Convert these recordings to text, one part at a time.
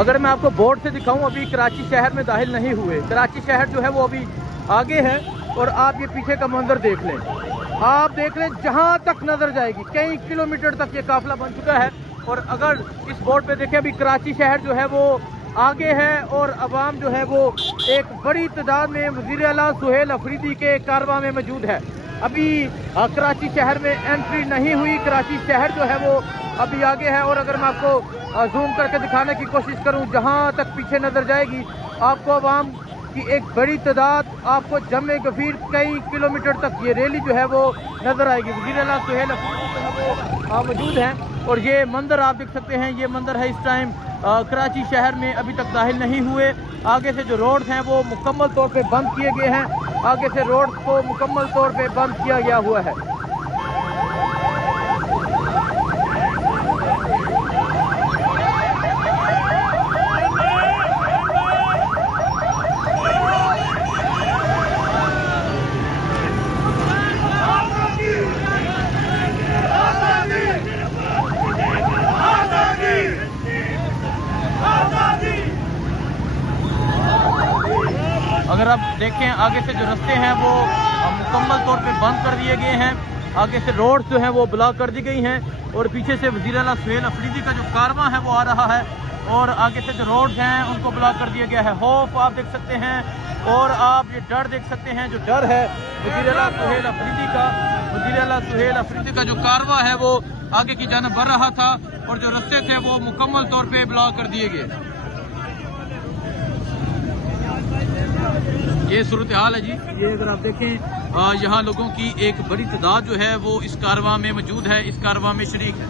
अगर मैं आपको बोर्ड से दिखाऊं, अभी कराची शहर में दाखिल नहीं हुए। कराची शहर जो है वो अभी आगे है और आप ये पीछे का मंजर देख लें। आप देख लें जहां तक नजर जाएगी, कई किलोमीटर तक ये काफिला बन चुका है। और अगर इस बोर्ड पे देखें, अभी कराची शहर जो है वो आगे है और अवाम जो है वो एक बड़ी तादाद में वज़ीर आला सुहेल अफरीदी के कारवां में मौजूद है। अभी कराची शहर में एंट्री नहीं हुई, कराची शहर जो है वो अभी आगे है। और अगर मैं आपको जूम करके दिखाने की कोशिश करूं, जहां तक पीछे नजर जाएगी आपको अवाम की एक बड़ी तादाद, आपको जमे गफीर कई किलोमीटर तक ये रैली जो है वो नजर आएगी। वज़ीर आला सुहेल अफरीदी जो है वो मौजूद हैं और ये मंजर आप देख सकते हैं। ये मंजर है इस टाइम कराची शहर में अभी तक दाखिल नहीं हुए। आगे से जो रोड्स हैं वो मुकम्मल तौर पे बंद किए गए हैं। आगे से रोड को मुकम्मल तौर पे बंद किया गया हुआ है। अगर आप देखें, आगे से जो रास्ते हैं वो मुकम्मल तौर पे बंद कर दिए गए हैं। आगे से रोड जो हैं वो ब्लॉक कर दी गई हैं और पीछे से वज़ीर आला सुहेल अफरीदी का जो कारवां है वो आ रहा है और आगे से जो रोड्स हैं उनको ब्लॉक कर दिया गया है। खौफ आप देख सकते हैं और आप ये डर देख सकते हैं, जो डर है वज़ीर आला सुहेल अफरीदी का। वज़ीर आला सुहेल अफरीदी का जो कारवां है वो आगे की जानिब बढ़ रहा था और जो रास्ते थे वो मुकम्मल तौर पे ब्लॉक कर दिए गए। ये सूरत हाल है जी। ये अगर आप देखें, यहाँ लोगों की एक बड़ी तादाद जो है वो इस कारवां में मौजूद है, इस कारवां में शरीक है।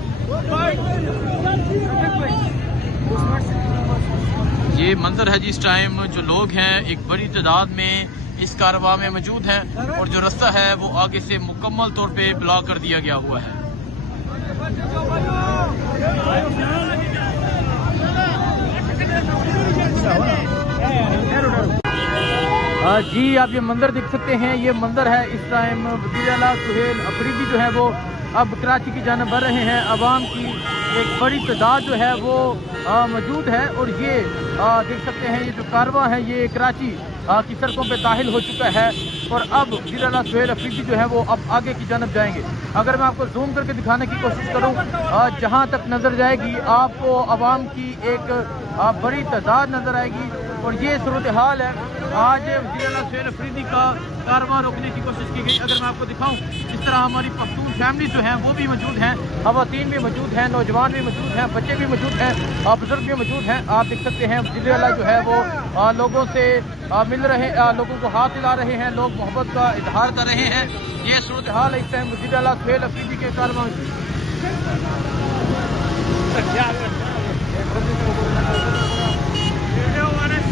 ये मंजर है जी इस टाइम, जो लोग हैं एक बड़ी तादाद में इस कारवां में मौजूद हैं और जो रास्ता है वो आगे से मुकम्मल तौर पे ब्लॉक कर दिया गया हुआ है। जी आप ये मंजर देख सकते हैं। ये मंजर है इस टाइम, वज़ीर आला सुहेल अफरीदी जो है वो अब कराची की जानिब बढ़ रहे हैं। अवाम की एक बड़ी तादाद जो है वो मौजूद है और ये देख सकते हैं, ये जो कारवां है ये कराची की सड़कों पे दाखिल हो चुका है और अब वज़ीर आला सुहेल अफरीदी जो है वो अब आगे की जानिब जाएंगे। अगर मैं आपको जूम करके दिखाने की कोशिश करूं, जहां तक नजर जाएगी आपको अवाम की एक बड़ी तादाद नजर आएगी और ये सूरत हाल है। आज वज़ीर आला सुहेल अफरीदी का कारवां रोकने की कोशिश की गई। अगर मैं आपको दिखाऊं, इस तरह हमारी पख्तून फैमिली जो हैं वो भी मौजूद हैं, ख़वातीन भी मौजूद हैं, नौजवान भी मौजूद हैं, बच्चे भी मौजूद हैं, बुजुर्ग भी मौजूद हैं। आप देख सकते हैं वज़ीर आला जो है वो लोगों से मिल रहे, लोगों को हाथ हिला रहे हैं, लोग मोहब्बत का इजहार कर रहे हैं। ये सूरत हाल है इस टाइम वज़ीर आला सुहेल अफरीदी के कारवां की।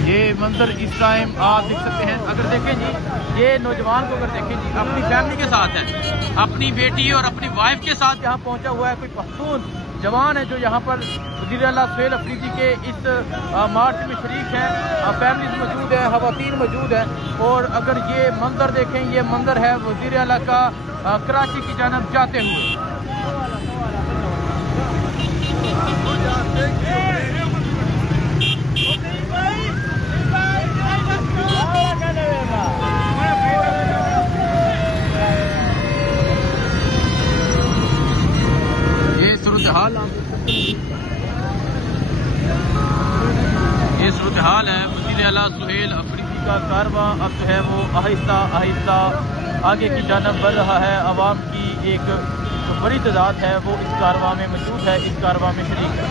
ये मंजर इस टाइम आप देख सकते हैं। अगर देखें जी, ये नौजवान को अगर देखें जी, अपनी फैमिली के साथ है, अपनी बेटी और अपनी वाइफ के साथ यहाँ पहुँचा हुआ है। कोई पख्तून जवान है जो यहाँ पर वज़ीर आला सुहेल अफरीदी के इस मार्च में शरीक है। फैमिलीज मौजूद है, ख़वातीन मौजूद है और अगर ये मंजर देखें, ये मंजर है वज़ीर आला का कराची की जानिब जाते हुए। ये सूरत हाल है। वज़ीर आला सुहेल अफरीदी का कारवां अब जो है वो आहिस्ता आहिस्ता आगे की जानिब बढ़ रहा है। अवाम की एक जो बड़ी तादाद है वो इस कारवां में मौजूद है, इस कारवां में शरीक है।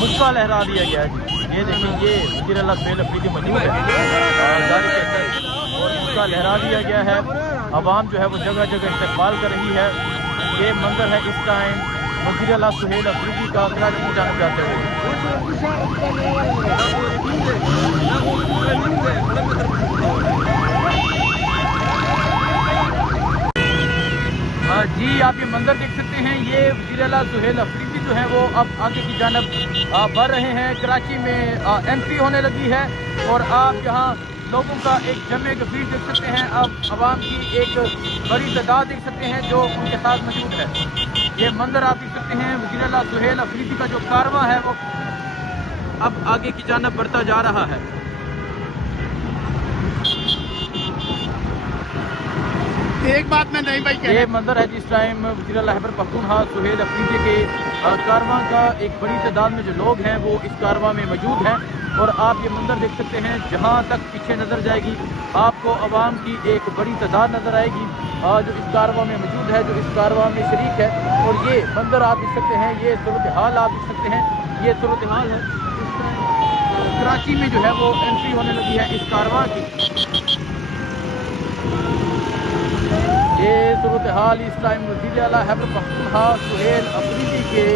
मुक्का लहरा दिया गया है। ये देखिए, ये वज़ीर आला सुहेल अफरीदी मौजूद है गाड़ी के अंदर और मुक्का लहरा दिया गया है। अवाम जो है वो जगह जगह इस्तकबाल कर रही है। ये मंजर है इस टाइम वज़ीर आला सुहेल अफरीदी का कराची की जानिब जाते हुए। जी आप ये मंजर देख सकते हैं। ये वज़ीर आला सुहेल अफरीदी जो है वो अब आगे की जानिब बढ़ रहे हैं। कराची में एंट्री होने लगी है और आप यहाँ लोगों का एक जमे गफीर देख सकते हैं, अब आवाम की एक बड़ी तादाद देख सकते हैं जो उनके साथ मौजूद है। ये मंजर आप देख सकते हैं, वज़ीर आला सुहेल अफरीदी का जो कारवां है वो अब आगे की जानिब बढ़ता जा रहा है। एक बात मैं नहीं भाई ये मंजर है जिस टाइम वज़ीर आला खैबर पख्तूनख्वा सुहेल अफरीदी के कारवां का एक बड़ी तादाद में जो लोग हैं वो इस कारवां में मौजूद हैं। और आप ये मंजर देख सकते हैं, जहाँ तक पीछे नज़र जाएगी आपको आवाम की एक बड़ी तादाद नज़र आएगी जो इस कारवां में मौजूद है, जो इस कारवां में शरीक है। और ये मंजर आप देख सकते हैं, ये सूरत हाल आप देख सकते हैं, ये सूरत हाल है कराची में जो है वो एंट्री होने लगी है इस कारवां की। ये सूरत हाल इस टाइम वज़ीर आला खैबर पख्तूनख्वा सुहेल अफरीदी के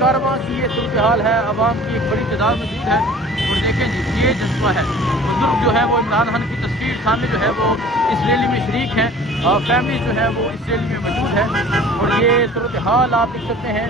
कारवां की ये सूरत हाल है। आवाम की एक बड़ी तादाद मौजूद है। और देखें जी, ये जज्बा है। बुजुर्ग जो है वो इमरान खान की तस्वीर सामने जो है वो इस रैली में शरीक हैं, फैमिली जो है वो इस रैली में मौजूद है। और ये सूरत हाल आप देख सकते हैं